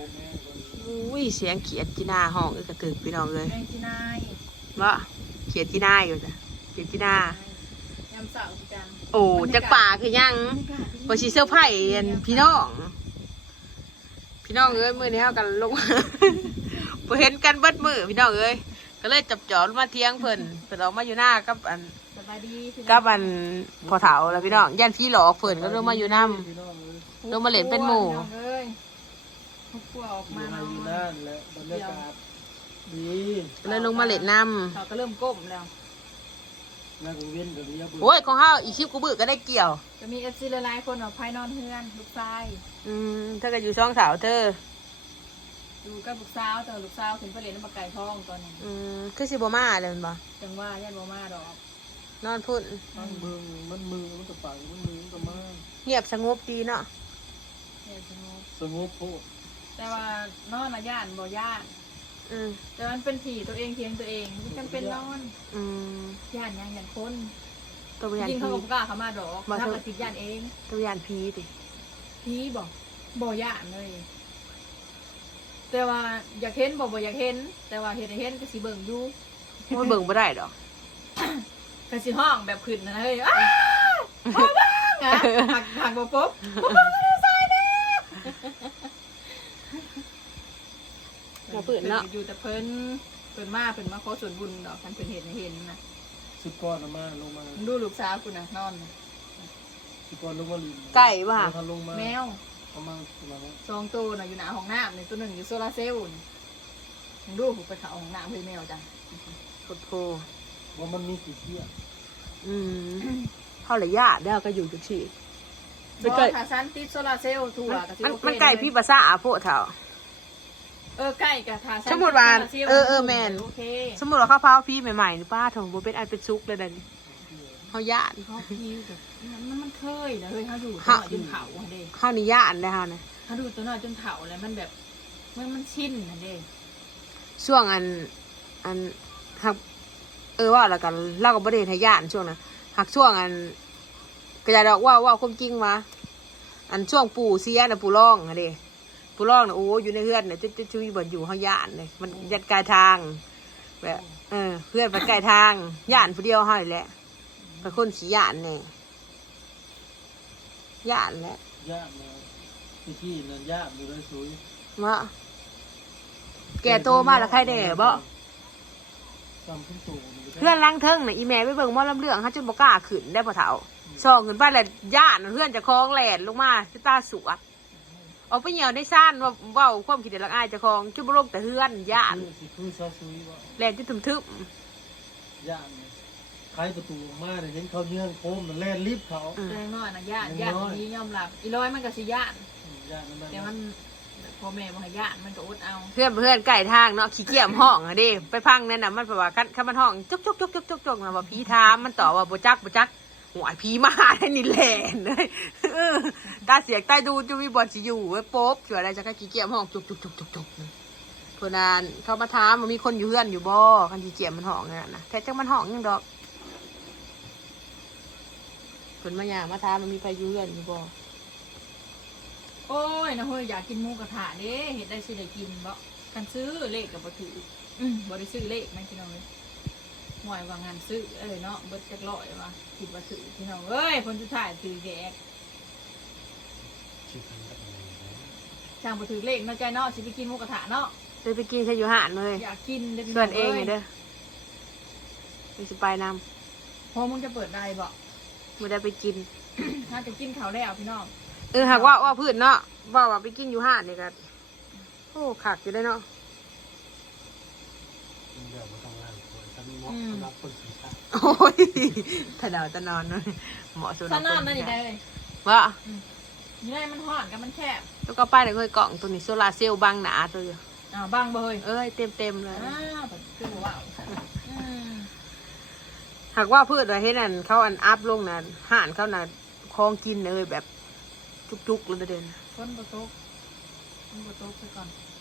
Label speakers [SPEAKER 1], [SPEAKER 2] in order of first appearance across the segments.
[SPEAKER 1] อุ้ยเสียงเขียดจีน่าห้องกระตึกพี่น้องเลย
[SPEAKER 2] แมงจีนาย
[SPEAKER 1] ว่าเขียดจีน่าอยู่จ้ะเขียดจีน่าย
[SPEAKER 2] ำเสาจัง
[SPEAKER 1] โอ้จักป่าคือยังบ่สิเสื้อร์ไผ่พี่น้องเอ้ยมื้อนี้เฮากันลง บ่เห็นกันเบิดมื้อพี่น้องเอ้ยก็เลยจับจอบมาเที่ยงเพิ่นออกมาอยู่หน้ากับอัน
[SPEAKER 2] สบายดี
[SPEAKER 1] พอเฒ่าแล้วพี่น้องย่านพี่หลอกเพิ่นก็ลงมาอยู่นำ ลงมาเล่นเป็นหมู่
[SPEAKER 2] ครอบครัวออกมา
[SPEAKER 3] อยู่นั่นแหละบรรยากาศดี
[SPEAKER 1] เลยลงมาเล่นน้
[SPEAKER 2] เขาก็เริ่มก้มแล้ว
[SPEAKER 3] นั่งเว้นกับนี้
[SPEAKER 1] ำโอ้ยของเฮาอีกคลิปกูบึก็ได้เกี่ยว
[SPEAKER 2] จะมีFCหลายๆคนออกภายนอนเฮือนลูกชาย
[SPEAKER 1] เธอก็อยู่ช่องสาวเธอ
[SPEAKER 2] ดูกับลูกสาวแต่ลูกสาวถึงไปเรียนน้ำปลาไก่ทองตอนนี้
[SPEAKER 1] คือสิบ่มาเลยมันบ่
[SPEAKER 2] จังว่าญาติบ่มาดอก
[SPEAKER 1] นอนพุ่น
[SPEAKER 3] มันมือมันกระปังมันมือมันกระมา
[SPEAKER 1] เงียบสงบดีเนาะ
[SPEAKER 2] เนี่ยสงบ
[SPEAKER 3] สงบโพด
[SPEAKER 2] แต่ว่านอนนะย่านบ่ย่าน
[SPEAKER 1] อืม
[SPEAKER 2] แต่มันเป็นผีตัวเองเทียงตัวเองไม่จำเป็นนอน
[SPEAKER 1] อืม
[SPEAKER 2] ย่านยังย่านคน
[SPEAKER 1] ตัวย่าน
[SPEAKER 2] ยิง
[SPEAKER 1] ผี
[SPEAKER 2] เขาก็บ่กล้าเขามาดอกถ้าปฏิญาณเอง
[SPEAKER 1] ตัวย่านผีดิ
[SPEAKER 2] ผีบอกบ่ย่านเลย แต่ว่าอยากเห็นบอกบ่อยากเห็น แต่ว่าเห็นให้เห็นก็สิเบิ่งอยู่
[SPEAKER 1] มันเบิ่งบ่ได้ดอก
[SPEAKER 2] ก็สิห้องแบบขึ้นนะเฮ้ยอ้าวพ่อบ้างอ่ะหักบ่ปุ๊บพ่อบ้างไม่ได้ใส่เด้อ
[SPEAKER 1] บ่เปิดเนาะ
[SPEAKER 2] อยู่แต่เพิ่นมาขอส่วนบุญดอกคันเพิ่นเห็นให้เห็นนะ
[SPEAKER 3] สุดก้อนมาลงมา
[SPEAKER 2] ดูลูกสาวคุณน่ะนอนน่ะ
[SPEAKER 3] สุดก้อนลงมาลิน
[SPEAKER 1] ไก่ว่ะ
[SPEAKER 3] ทลงมา
[SPEAKER 2] แมว
[SPEAKER 3] ประมาณ
[SPEAKER 2] 2 ตัวน่ะอยู่หน้าห้องน้ำนี่ตัวหนึงอยู่โซลาร์เซลล์นี่มึงดูผมไปเข้าห้องน้ำเฮ้ยแมวจ้ะ
[SPEAKER 1] โคตรโพ
[SPEAKER 3] ว่ามันมีกี่เที่ย
[SPEAKER 1] เฮาละญาติแล้วก็อยู่จังซี่
[SPEAKER 2] บ่ถ้าซันติดโซลาร์เซลล์ทั่วก็สิโอเค
[SPEAKER 1] มันไก่พี่ภาษาโพดเฒ่า
[SPEAKER 2] ใกล้กับทาซัน
[SPEAKER 1] สมมุติว่า
[SPEAKER 2] โซลร์ซลล์
[SPEAKER 1] แม่น
[SPEAKER 2] โอเค
[SPEAKER 1] สมมุติว่าข้าวพาวพี่ใหม่ๆนี่ป้าโถบ่เป็นอันเป็นซุกเลยดันเฮาญาติ
[SPEAKER 2] เขาพิวแบบมันเคยนะเฮ้ยเขาอยู่ตัว
[SPEAKER 1] ฮะ
[SPEAKER 2] น้อยจนเผาอะเด้
[SPEAKER 1] เฮานี่ญาติเลยเฮานะ
[SPEAKER 2] เขาดูตัวน้อยจนเผาแล้วมันแบบมันชินนะเด้
[SPEAKER 1] ช่วงอันหักว่าแล้วกันเล่ากับประเด็นให้ญาติช่วงนั้นหักช่วงอันกระจายดอกว่าความจริงวะอันช่วงปู่เสียนะปู่ร่องอะเด้ปู่ร่องนะโอ้อยู่ในเฮือนเนี่ยจะช่วยบ่นอยู่เฮาญาติเลยมันยัดกายทางแบบเพื่อนไปไกลทางญาติผู้เดียวเฮานี่แหละเป็นคนขี้ญาติเนี่ยญาติแหละ
[SPEAKER 3] ยากเลยที่นั่นยากอยู่เลยสุย
[SPEAKER 1] มะแก่โตมาแล้วใครแด่บ่
[SPEAKER 3] จำขึ้นตัว
[SPEAKER 1] เพื่อนล้างเทิงน่ะอีแม่ไปเบิ่งหมอลำเรื่องเขาจนบ่กล้าขึ้นได้พ่อเฒ่าซองขึ้นไปแล้วญาติเพื่อนจะคล้องแหลนลงมาสิตาสวดออกไปเหี่ยวในซ่านว่าเว้าความคิดเห็นรักอายเจ้าของจุบ่ลงแต่เฮือนญาติ
[SPEAKER 3] คือซาซุยว่า
[SPEAKER 1] แหลนจนทึม
[SPEAKER 3] ยากใครประตูมาเนี่ยเห็นเขาเยื่องโค้งมันแล่นรีบเขา
[SPEAKER 2] แรงน้อยนะญาตินี้ยอมรับอีร้อยมันก็สิญาติ
[SPEAKER 3] ยากนั่น
[SPEAKER 2] แต่มันพ่อแม่บ่ให้ญาติมันก็อดเอา
[SPEAKER 1] ๆเพื่อนไก่ทางเนาะขี้เกียจห้องอะเด้ไปพังนั่นน่ะมันแปลว่าคันมันห้องจุกจุกจุกจุกจุกจุกนะว่าผีถามมันตอบว่าบ่จักหวยผีมาได้นี่แหลนเลยตาเสียกใต้ดูจะมีบ่สิอยู่ไว้ป๊บสิว่าได้จักขี้เกียจห้องจุกเพิ่นนั้นเขามาถามว่ามีคนอยู่เฮือนอยู่บ่คันขี้เกียจมันห้องนั่นน่ะแท้จังมันห้องยังดอกเพิ่นมาหยังมาถามมันมีใครอยู่เฮือนอยู่บ่
[SPEAKER 2] โอ้ยนะเฮ้ยอยากกินหมูกระทะเด้เฮ็ดได้สิได้กินบ่กันซื้อเลขก็บ่ถือบ่ได้ซื้อเลขแม่พี่น้องเอ้ยหวยว่างานซื้อเนาะเบิดจักร้อยว่าคิดว่าถือพี่น้องเอ้ยคนสุดท้ายถือแกกช่างบ่ถือเลขเนาะใจเนาะสิไปกินหมูกระทะเนาะ
[SPEAKER 1] เลยไปกินใช่อยู่หานเลย
[SPEAKER 2] อยากกินเด้อพี่
[SPEAKER 1] ส่
[SPEAKER 2] น้
[SPEAKER 1] ว
[SPEAKER 2] อน ง
[SPEAKER 1] เอง
[SPEAKER 2] เอ้
[SPEAKER 1] นี่
[SPEAKER 2] ย
[SPEAKER 1] เด้อไปสิไปน
[SPEAKER 2] พอมึงจะเปิดได้บ่
[SPEAKER 1] ำไม่ได้ไปกิน
[SPEAKER 2] ถ้าจะกินข้าวแล้วพี่น้อง
[SPEAKER 1] หากว่าพืชเนาะว่าไปกินอยู่หานนี่กันโอ้ขักอยู่ได้เนาะ
[SPEAKER 3] เดี๋ยวมาทำงานคนฉันเหมาะสำหรับคนสีขาว
[SPEAKER 1] โอ้ยถ้าดาวจะนอนเนาะเหมาะสุด
[SPEAKER 2] สนอนนั่นนี่ได้เลย
[SPEAKER 1] ว่า
[SPEAKER 2] นี่ได้มันห่อนกับมันแคบ
[SPEAKER 1] แล้วก็ไปเลยเคยกล่องตัวนี้โซลาเซลล์บังหนาตัวอยู่
[SPEAKER 2] บังบ่เฮ้ย
[SPEAKER 1] เอ้ยเต็มเลย
[SPEAKER 2] แบบคือว้าวอืม
[SPEAKER 1] หากว่าพืชอะไรให้นั่นเขาอัพลงนั่นห่านเขาน่ะคลองกินเลยแบบจุกๆเลยเด่น
[SPEAKER 2] คนบ่ตกซะก่อน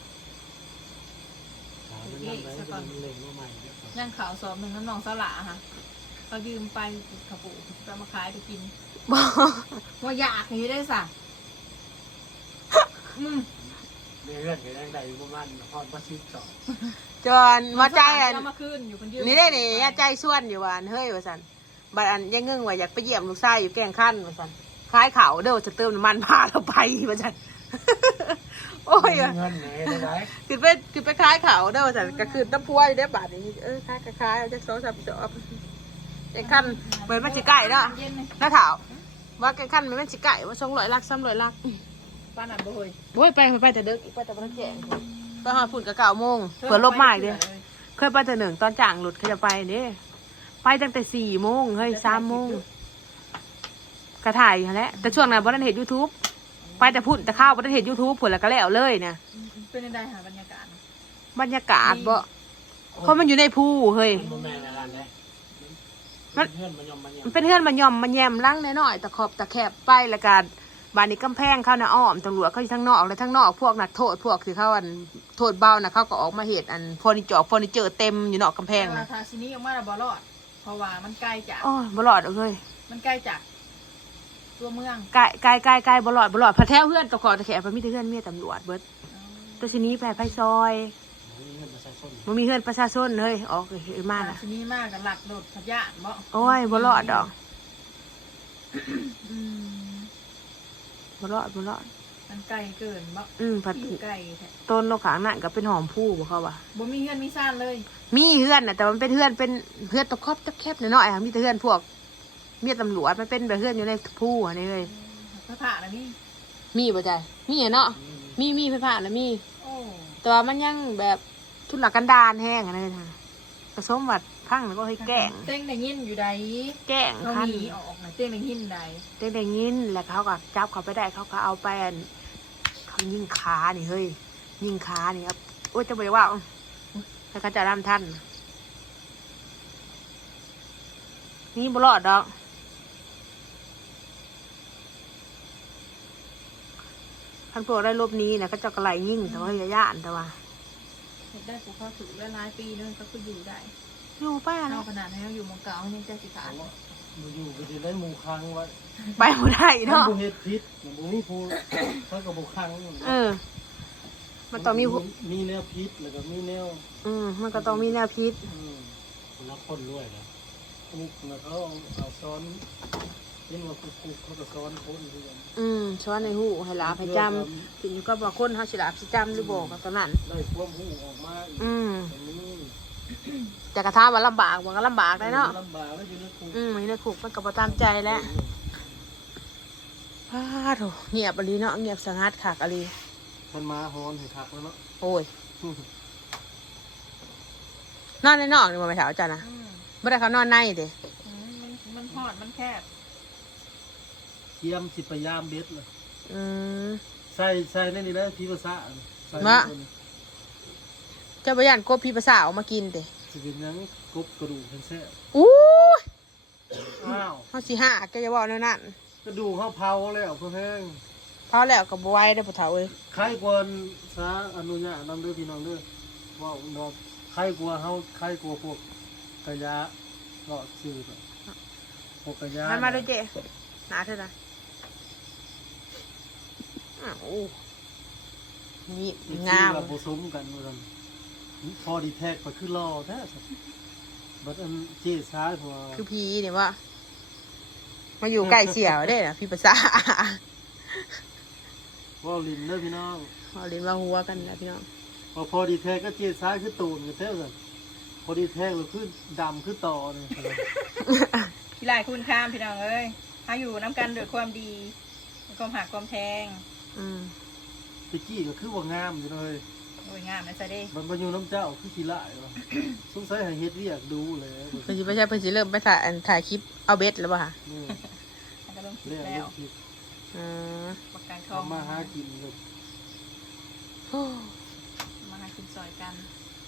[SPEAKER 3] มันนั่งไหนมันเล็งมาใหม่เนี่ย
[SPEAKER 2] ย่างขาวสอบหนึ่งน้ำนองสละค่ะเขายืมไปกระปุกจะมาขายไปกิน
[SPEAKER 1] บ่
[SPEAKER 2] ว่าอยากอย่างนี้ได้สะ
[SPEAKER 3] ในเรื่องยังได้ประมาณพอดมาชิดต่อ
[SPEAKER 1] จนมาใจอัน
[SPEAKER 2] เอามาคืนอยู่คนยื
[SPEAKER 1] นี่ได้นี่ยาใจส่วนอยู่ว่าอันเฮ้ยว่าสันบัดอันยังงึ่งว่าอยากไปเยี่ยมลูกชายอยู่แกงขั้นว่าสันคล้ายเขาเด้อจะเติมน้ำมันพาเราไปว่าสัน โอ้ย
[SPEAKER 3] เงินไหนได้
[SPEAKER 1] คือไปคล้ายเขาเด้อว่าสันก็คือน้ำพัวอยู่ได้บาทนี้คล้ายเอาจะ2-3 จอบแกงขั้นเหมือนมันสิไก่เนาะ
[SPEAKER 2] เย็นเลย
[SPEAKER 1] น้าถาวว่าแกงขั้นมันสิไก่ว่า200 ลัก300 ลัก
[SPEAKER 2] ป้าหนันบ่เฮย
[SPEAKER 1] โอ้ยไปแต่เด็กไปแต่บ้านแจงไปหอดฝุ่นกับ9 โมงเปิดลบใหม่เด้อเคยไปแต่1ตอนจ่างหลุดเขาจะไปเด้ไปตั้งแต่4 โมงเฮ้ย3 โมงกระถ่ายแหละแต่ช่วงนั้นบ่ได้เห็น YouTube ไปแต่พุ่นแต่ข้าวบ่ได้เห็น YouTube ผลแล้วก็แล้วเลยเนี่ย
[SPEAKER 2] เป็นยังไงหาบรรยากาศ
[SPEAKER 1] บรรยากาศบ่เพราะมันอยู่ในภูเฮ้ย
[SPEAKER 3] มันแม่ในร้านเลยเพื่อนมันยอมมันยอ
[SPEAKER 1] มันเป็นเฮือนมันย่อมมันแยมลังน้อยๆตะขอบตะแคบไปแล้วก็บ้านนี้กำแพงเขาน่ะอ้อมตำรวจเขาอยู่ทั้งนอกและทั้งนอกพวกนักโทษพวกที่เขาอันโทษเบาน่ะเขาก็ออกมาเฮ็ดอันเฟอร์นิเจอร์เต็มอยู่นอกกำแพง
[SPEAKER 2] รา
[SPEAKER 1] น่ะ
[SPEAKER 2] คาชินี้ออกมาแล้วบ่รอด เพราะว่ามันไกลจาก
[SPEAKER 1] โอ้ยบ่รอดเอ้ย
[SPEAKER 2] มันใกล้จากตัวเมือง
[SPEAKER 1] ไกลบ่รอดพะแท้เฮือนตะขอตะแคบมันมีแต่เฮือนเมียตำรวจเบิดตัวชนี้ไปซอยมันมีเฮือนประชาชนเฮ้ยออกเอ้ยมาน่ะ
[SPEAKER 2] ชินี้มากกับหลักโดดขยะบ่
[SPEAKER 1] โอ้ยบ่รอดดอกบ่รอด
[SPEAKER 2] มันไกลเกินบ่
[SPEAKER 1] ผัด
[SPEAKER 2] ที่ไกลแท้
[SPEAKER 1] ต้นโลขางนั่นก็เป็นหอมผู้บ่เขาว่า
[SPEAKER 2] บ่มีเงินมีซ่านเลย
[SPEAKER 1] มีเฮือนน่ะแต่มันเป็นเฮือนตะครอบตะแคบน้อยๆอ่ะมีแต่เฮือนพวกเมียตำรวจมันเป็นแบบเฮือนอยู่ในผู้อันนี้เลย
[SPEAKER 2] พระผ่านะนี่
[SPEAKER 1] มีบ่ใจมีอ่ะเนาะมีไฟฟ้าแล้วมี
[SPEAKER 2] โอ้
[SPEAKER 1] แต่ว่ามันยังแบบทุนหลักกันดานแห้งอะไรนะผสมวัดพังแล้วก็ให้แกล้ง
[SPEAKER 2] เต้งได้ยินอยู่ใด
[SPEAKER 1] แกล้ง
[SPEAKER 2] เขา
[SPEAKER 1] คัน
[SPEAKER 2] หนีออกนะเต้งได้ยินใด
[SPEAKER 1] ได้ยินแล้วเขาก็จับเขาไปได้เขาก็เอาไปอันเขายิงขานี่เฮ้ยยิงขานี่ครับโอ้ยจะบอกว่าถ้าเขาจะรำท่านนี่บ่รอดดอกท่านพวกได้ลบนี้นะก็จะกระไรยิ่งแต่ว่าอย่าย่านแต่ว่า
[SPEAKER 2] เฮ็ดได้กูเข้าถึงได้หลายปีนึงก็คืออยู่ได้
[SPEAKER 1] อยู่ป้า
[SPEAKER 2] เอา
[SPEAKER 1] เนาะ
[SPEAKER 2] ขนาดนั้นอยู่หมองเก่ายังใจสิขาด
[SPEAKER 3] มันอยู่ก็จะได้หมูค้างไว้
[SPEAKER 1] ไปบ่ได้
[SPEAKER 3] มัน
[SPEAKER 1] เนาะ
[SPEAKER 3] บูเฮ็ดพิษมันบูมีผู้เขากับบูค้าง
[SPEAKER 1] มันต้องมี
[SPEAKER 3] มีแนวพิษแล้วก็มีแนว
[SPEAKER 1] มันก็ต้องมีแนวพิษ
[SPEAKER 3] แล้วคนรวยนะคุกนะเขาเอาซ้อนเห็นว่าคุกเขาก็ซ้อนคนด้วยกัน
[SPEAKER 1] ช้อนในหูให้ลาบให้จำถึงก็บอกคนเขาสิลาบสิจำหรือบอกกับตอนนั้น
[SPEAKER 3] ได้ความหูออกมาอีกตรงนี้
[SPEAKER 1] แต่กระทำว่าลำบากมันก็ลำบากได้เนาะ
[SPEAKER 3] ลำบากแล้วอยู่ในคุก
[SPEAKER 1] นี่ในคุกมันก็บ่ตามใจแล้วอ้าโถเงียบอลีเนาะเงียบสงัดขากอลี
[SPEAKER 3] มันมาฮอนให้คักแล้วเนาะ
[SPEAKER 1] โอ้ยนอนในนอกนี่บ่ไปถามอาจารย์นะไม่ได้เขานอนในเด้
[SPEAKER 2] มันหอดมันแคบ
[SPEAKER 3] เทียมสิพยายามเบ็ดเลย
[SPEAKER 1] อืม
[SPEAKER 3] ใส่ในนี่แล้วพี่ภาษาใส่
[SPEAKER 1] เจ้าพยานกบพี่ภาษาออกมากินเด้
[SPEAKER 3] สิเป็นยังกบกระดูกเป็นแซ่บ
[SPEAKER 1] อู้ย
[SPEAKER 3] อ้าว
[SPEAKER 1] เขาสิห้าแกจะบอกแนวนั้น
[SPEAKER 3] กระดูกเขาเผาแล้วเพื่อแห้ง
[SPEAKER 1] พอแล้วก็บ่ไหวได้อพ่อเฒ่าเอ้ย
[SPEAKER 3] ใครกวนซาอนุญาตนำด้วยพี่น้องด้วยว่าน้องใครกลัวเขาใครกลัวพวกกระยะเลาะซื้อแบบพวกกระยะ
[SPEAKER 1] มันมาด้วยเจ๊หนาเถอะนะโอ้นี่
[SPEAKER 3] อีก
[SPEAKER 1] งาม
[SPEAKER 3] แบบผสมกันเหมือนพอดีแท็กไปคือรอแท้สัสบัดอันเจ๊ซ้ายพอ
[SPEAKER 1] คือพีเนี่ยว่ามาอยู่ใกล้เสี่ยวได้นะพี่ภาษา
[SPEAKER 3] ว่าลินเด้อพี่น้อง
[SPEAKER 1] เอาเล่นว่าหัวกันนะพี่น้อง
[SPEAKER 3] พอดีแท็กก็เจ๊ซ้ายคือตูนกันแท้สัสพอดีแท็กเราคือดำคือต่อเนี่ย
[SPEAKER 2] พี่หลายคุณข้ามพี่น้องเอ้ยหาอยู่น้ำกันด้วยความดีความหักความแพง
[SPEAKER 3] ตะกี้ก็คือว่างามอยู่เลย
[SPEAKER 2] โอ้ยงามนะจ๊ะเด้
[SPEAKER 3] มันมาอยู่น้ำเจ้าคือขี้ละวะ สงสัยให้เฮ็ดเรียกดูเลย
[SPEAKER 1] เพิ่นสิไม่ใช่เพิ่นสิเริ่มไปถ่ายคลิปเอาเบ็ดแล้วป่ะคะ
[SPEAKER 3] นี่
[SPEAKER 2] มันก็ลงคลิ
[SPEAKER 3] เรี
[SPEAKER 2] ป
[SPEAKER 3] ยก
[SPEAKER 2] แล้ว
[SPEAKER 3] คิด
[SPEAKER 2] ประกันทอง
[SPEAKER 3] ทำมาหากินแบบ
[SPEAKER 2] มาหากินซอยกัน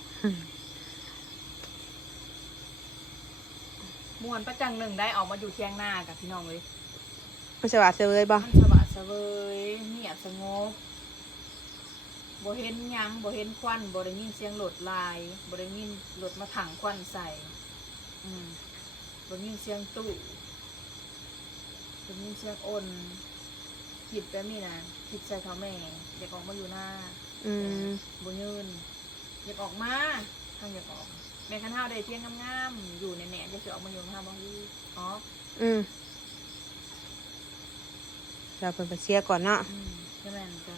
[SPEAKER 2] ม่วนประจังหนึ่งได้ออกมาอยู่เที่ยงหน้ากับพี่น้องเลย
[SPEAKER 1] ไม่ใช่ว่าเซยบ่
[SPEAKER 2] มันสวัสดิ์เสวยเงียบสงบบ่เห็นหยังบ่เห็นควันบ่ได้ยินเสียงรถลายบ่ได้ยินรถมาถังควันใส่บ่ได้ยินเสียงตู้บ่ได้ยินเสียงอ่นคิดแบบนี้นะคิดใส่เขาแม่อยากออกมาอยู่หน้าบ่ยืนอยากออกมาทางอยากออกแม่คันเฮาได้เที่ยงงามๆอยู่ในแหน่จะสิออกมาอยู่เฮาบ่อยู่อ๋อ
[SPEAKER 1] เราเป็นไปเชียร์ก่อนเนาะ
[SPEAKER 2] ใช่ไหมจะ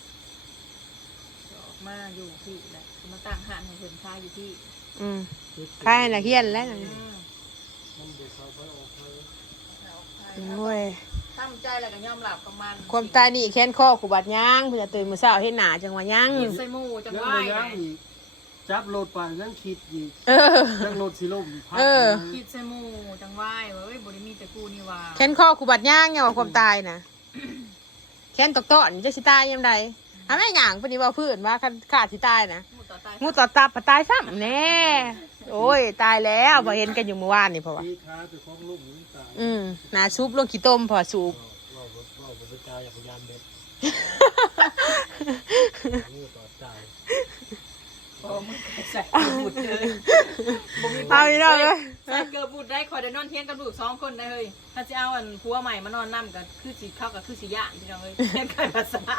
[SPEAKER 2] ออกมาอยู่ที่แหละมาตั้งหานให้เพิ่นค้าอยู่ที่
[SPEAKER 1] ใครน่ะเฮียนแล้วน่ะ
[SPEAKER 3] มันเด็กเขาไปออกไป
[SPEAKER 1] โอ้ย
[SPEAKER 2] ตั้งใจแล้วก็ยอมรับกับมัน
[SPEAKER 1] ความตายนี่แค้นข้อขูบัดย่างเพื่อตื่นมื้อเช้าเฮ็ดหน้าจังว่าย่าง
[SPEAKER 2] กินใส่หมูจัง
[SPEAKER 3] ยัง
[SPEAKER 2] ไหว
[SPEAKER 3] บ่ยังอีกจับรถไปยังคิดอีกยังรถสิล่มพัก
[SPEAKER 2] กินใส่หมูจังไหวเว้ยบ่ได้มีแต่กูนี่ว่า
[SPEAKER 1] แค้นข้อขูบัดย่างเนี่ยว่าความตายน่ะแค้นตอกต้อนจะสิตายยามใดถ้าแม่หยังปานนี้ว่าพื้นว่าขาดสิตายนะ
[SPEAKER 2] หมูต่อตาย
[SPEAKER 1] งูต่อตับปะตายซ้ำแน่โอ้ยตายแล้วพอเห็นกันอยู่เมื่อวานนี่เพราะว่า
[SPEAKER 3] ตีขาไปของลูกนี่ตาย
[SPEAKER 1] หนาซุปลงขี้ต้มพอสูบ
[SPEAKER 3] เราไปตายอย่างพยานเด็ดงูต่อตาย
[SPEAKER 2] โอ้มึงใส่บูดเลยบ่มี
[SPEAKER 1] เอาอีกแล้วเลย
[SPEAKER 2] ใส่เกลือบูดได้คอยได้นอนเที่ยงกับลูก2คนได้เฮ้ยถ้าสิเอาอันผัวใหม่มานอนนำก็คือสิเข้ากับคือสิย่านพี่น้องเอ้ยเที่ยงกันภาษา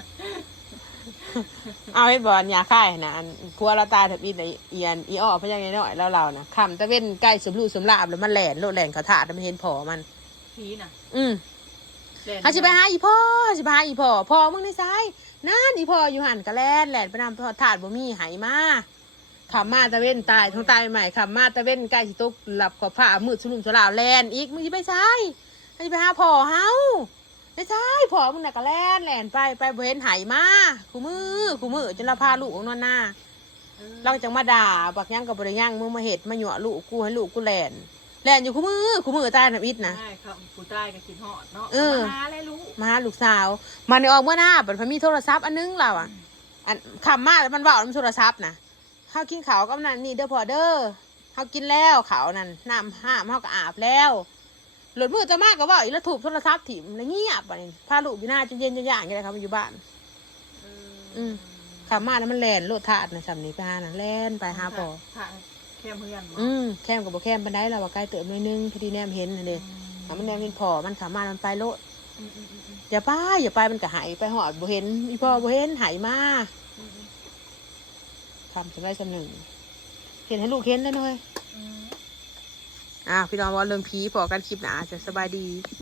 [SPEAKER 1] เอาให้บอลยาค่ายนะอันพัวเราตายถับอีนเอียนอีอ้อเพราะยังไงน้อยแล้วเรานะคำตะเว้นใกล้สมรูสมลาบแล้วมันแหลนโลดแหลนเขาถาดมันเห็นผอมัน
[SPEAKER 2] ผีน่ะ
[SPEAKER 1] เขาจะไปหาอีพ่อจะไปหาอีพ่อมึงในซ้ายนั่นอีพ่ออยู่หันกะแลนแหลนไปนำพอถาดบ่มีหายมาขำมาตะเว้นตายท้องตายใหม่ขำมาตะเว้นใกล้สิตกหลับขอบผ้ามืดสลุ่มสลาวแลนอีกมึงจะไปซ้ายเขาจะไปหาพ่อเฮาไม่ใช่พ่อมึงน่ะกะแลนไปบ่เห็นหายมาคู่มือจนเราพาลูกออกนอนหน้าเราจังมาด่าบักยังกับบริยังมึงมาเห็ดมาหยั่วลูกกูให้ลูกกูแลนอยู่คู่มือตายทำอิดนะ
[SPEAKER 2] ใช่ครับผู้ใต้ก็คิดฮอดเนาะ มาหาเลยลูก
[SPEAKER 1] มาหาลูกสาวมาในออกเมื่อหน้าบัดพอมีโทรศัพท์อันนึงเราอ่ะอันคำมาแล้วมันบอกมันโทรศัพท์นะข้าวกินข้าวกับนั่นนี่เด้อพอเด้อข้าวกินแล้วข้าวนั่นน้ำห้ามข้าวก็อาบแล้วหลุดมือจะมากก็ว่าอีแล้วถูกโทรศัพท์ถิ่มแล้วเงียบไปพาลูกอยู่หน้าจนเย็นจนย่างอย่างไรครับมันอยู่บ้านคำมาแล้วมันแลนโลดถาดนะสำนี้ไปหานะแลนไปหาพอ
[SPEAKER 2] แค่เพื่อน
[SPEAKER 1] แคมกับบ่แคมปันได้เราว่าใกล้เติมหน่อยนึงพอดีแนมเห็นนะเด้มันแนมเห็นพอมันขามามันไปโลดอย่าไปมันก็หายไปหอดบ่เห็นอีพ่อบ่เห็นหายมาทำสำไรสำหนึ่งเห็นให้ลูกเห็นได้หน่อยพี่น้องว่าเรื่องผีพอกันคลิปหนาจะสบายดี